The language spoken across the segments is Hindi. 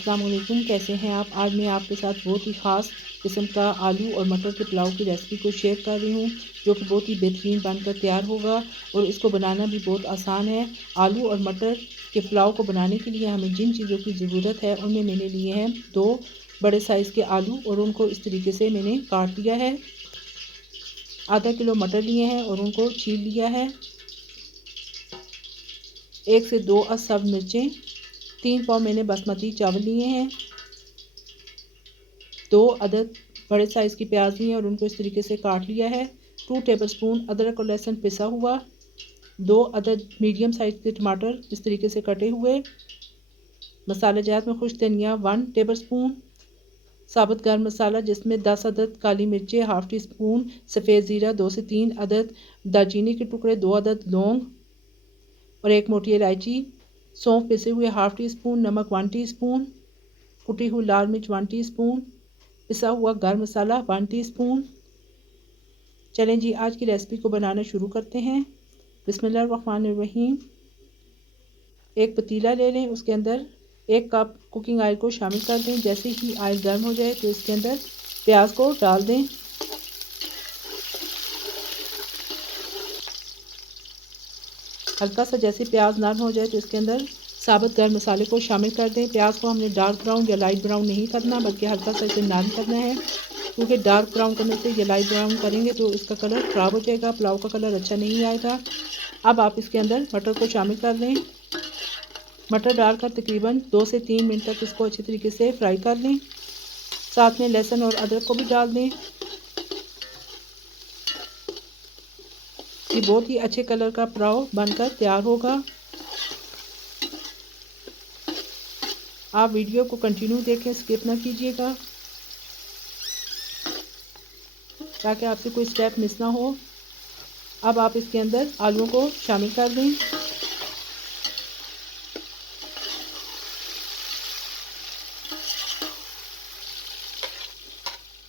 अस्सलाम वालेकुम, कैसे हैं आप। आज मैं आपके साथ बहुत ही ख़ास किस्म का आलू और मटर के पुलाव की रेसिपी को शेयर कर रही हूँ, जो कि बहुत ही बेहतरीन बनकर तैयार होगा और इसको बनाना भी बहुत आसान है। आलू और मटर के पुलाव को बनाने के लिए हमें जिन चीज़ों की ज़रूरत है उनमें मैंने लिए हैं 2 बड़े साइज़ के आलू और उनको इस तरीके से मैंने काट लिया है। आधा किलो मटर लिए हैं और उनको छील लिया है। 1 से 2 सब मिर्चें, 3 पाव मैंने बासमती चावल लिए हैं, 2 अदद बड़े साइज़ की प्याज लिए हैं और उनको इस तरीके से काट लिया है। 2 टेबलस्पून अदरक और लहसुन पिसा हुआ, 2 अदद मीडियम साइज़ के टमाटर इस तरीके से कटे हुए, मसाले जात में खुश धनिया 1 टेबलस्पून, साबुत गर्म मसाला जिसमें 10 अदद काली मिर्चें, हाफ़ टी स्पून सफ़ेद ज़ीरा, 2 से 3 अदद दालचीनी के टुकड़े, 2 अदद लौंग और 1 मोटी इलायची, सौंफ पिसे हुए हाफ़ टी स्पून, नमक 1 टीस्पून, कुटी हुई लाल मिर्च 1 टीस्पून, पिसा हुआ गर्म मसाला 1 टीस्पून। चलें जी, आज की रेसिपी को बनाना शुरू करते हैं। बिस्मिल्लाहिर्रहमानिर्रहीम। एक पतीला ले लें, उसके अंदर 1 कप कुकिंग ऑयल को शामिल कर दें। जैसे ही ऑयल गर्म हो जाए तो इसके अंदर प्याज को डाल दें। हल्का सा जैसे प्याज नरम हो जाए तो इसके अंदर साबुत गर्म मसाले को शामिल कर दें। प्याज को हमने डार्क ब्राउन या लाइट ब्राउन नहीं करना, बल्कि हल्का सा इसे नरम करना है, क्योंकि डार्क ब्राउन करने से या लाइट ब्राउन करेंगे तो इसका कलर ख़राब हो जाएगा, पुलाव का कलर अच्छा नहीं आएगा। अब आप इसके अंदर मटर को शामिल कर लें। मटर डालकर तकरीबन 2 से 3 मिनट तक इसको अच्छे तरीके से फ्राई कर लें। साथ में लहसुन और अदरक को भी डाल दें। ये बहुत ही अच्छे कलर का पुलाव बनकर तैयार होगा। आप वीडियो को कंटिन्यू देखें, स्किप ना कीजिएगा, ताकि आपसे कोई स्टेप मिस ना हो। अब आप इसके अंदर आलूओं को शामिल कर दें।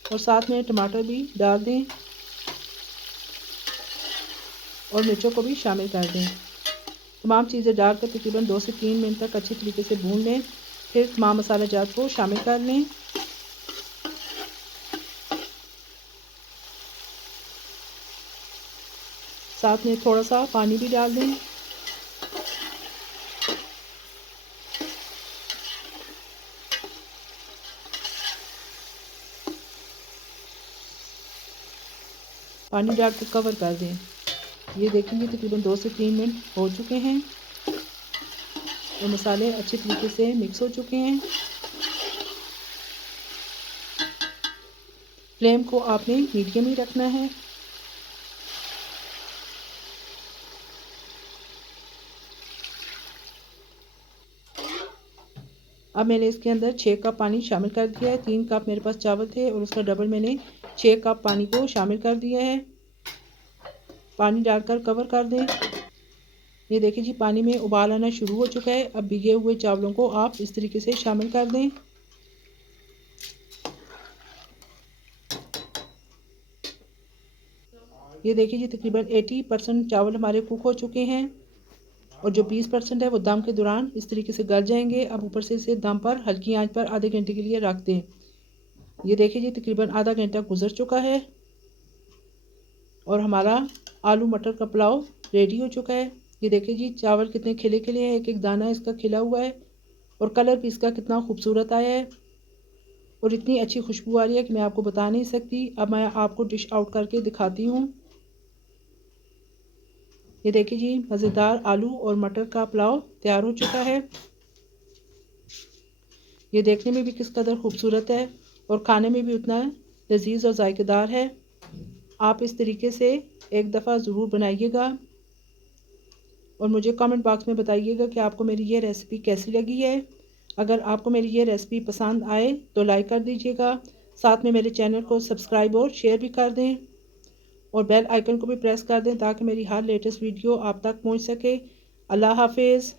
और साथ में टमाटर भी डाल दें और मिर्चों को भी शामिल कर दें। तमाम चीज़ें डालकर तकरीबन 2 से 3 मिनट तक अच्छी तरीके से भून लें। फिर तमाम मसाला जात को शामिल कर लें। साथ में थोड़ा सा पानी भी डाल दें। पानी डालकर कवर कर दें। ये देखेंगे तकरीबन 2 से 3 मिनट हो चुके हैं और मसाले अच्छे तरीके से मिक्स हो चुके हैं। फ्लेम को आपने मीडियम ही रखना है। अब मैंने इसके अंदर 6 कप पानी शामिल कर दिया है। 3 कप मेरे पास चावल थे और उसका डबल मैंने 6 कप पानी को शामिल कर दिया है। पानी डालकर कवर कर दें। ये देखिए जी, पानी में उबाल आना शुरू हो चुका है। अब भीगे हुए चावलों को आप इस तरीके से शामिल कर दें। ये देखिए जी, तकरीबन 80% चावल हमारे कुक हो चुके हैं और जो 20% है वो दम के दौरान इस तरीके से गल जाएंगे। अब ऊपर से इसे दम पर हल्की आंच पर आधे घंटे के लिए रख दें। ये देखिए जी, तकरीबन आधा घंटा गुजर चुका है और हमारा आलू मटर का पुलाव रेडी हो चुका है। ये देखिए जी, चावल कितने खिले खिले हैं, एक एक दाना इसका खिला हुआ है और कलर भी इसका कितना खूबसूरत आया है और इतनी अच्छी खुशबू आ रही है कि मैं आपको बता नहीं सकती। अब मैं आपको डिश आउट करके दिखाती हूँ। ये देखिए जी, मज़ेदार आलू और मटर का पुलाव तैयार हो चुका है। ये देखने में भी किस कदर खूबसूरत है और खाने में भी उतना लजीज और जायकेदार है। आप इस तरीके से एक दफ़ा ज़रूर बनाइएगा और मुझे कमेंट बॉक्स में बताइएगा कि आपको मेरी ये रेसिपी कैसी लगी है। अगर आपको मेरी ये रेसिपी पसंद आए तो लाइक कर दीजिएगा। साथ में मेरे चैनल को सब्सक्राइब और शेयर भी कर दें और बेल आइकन को भी प्रेस कर दें ताकि मेरी हर लेटेस्ट वीडियो आप तक पहुंच सके। अल्लाह हाफिज़।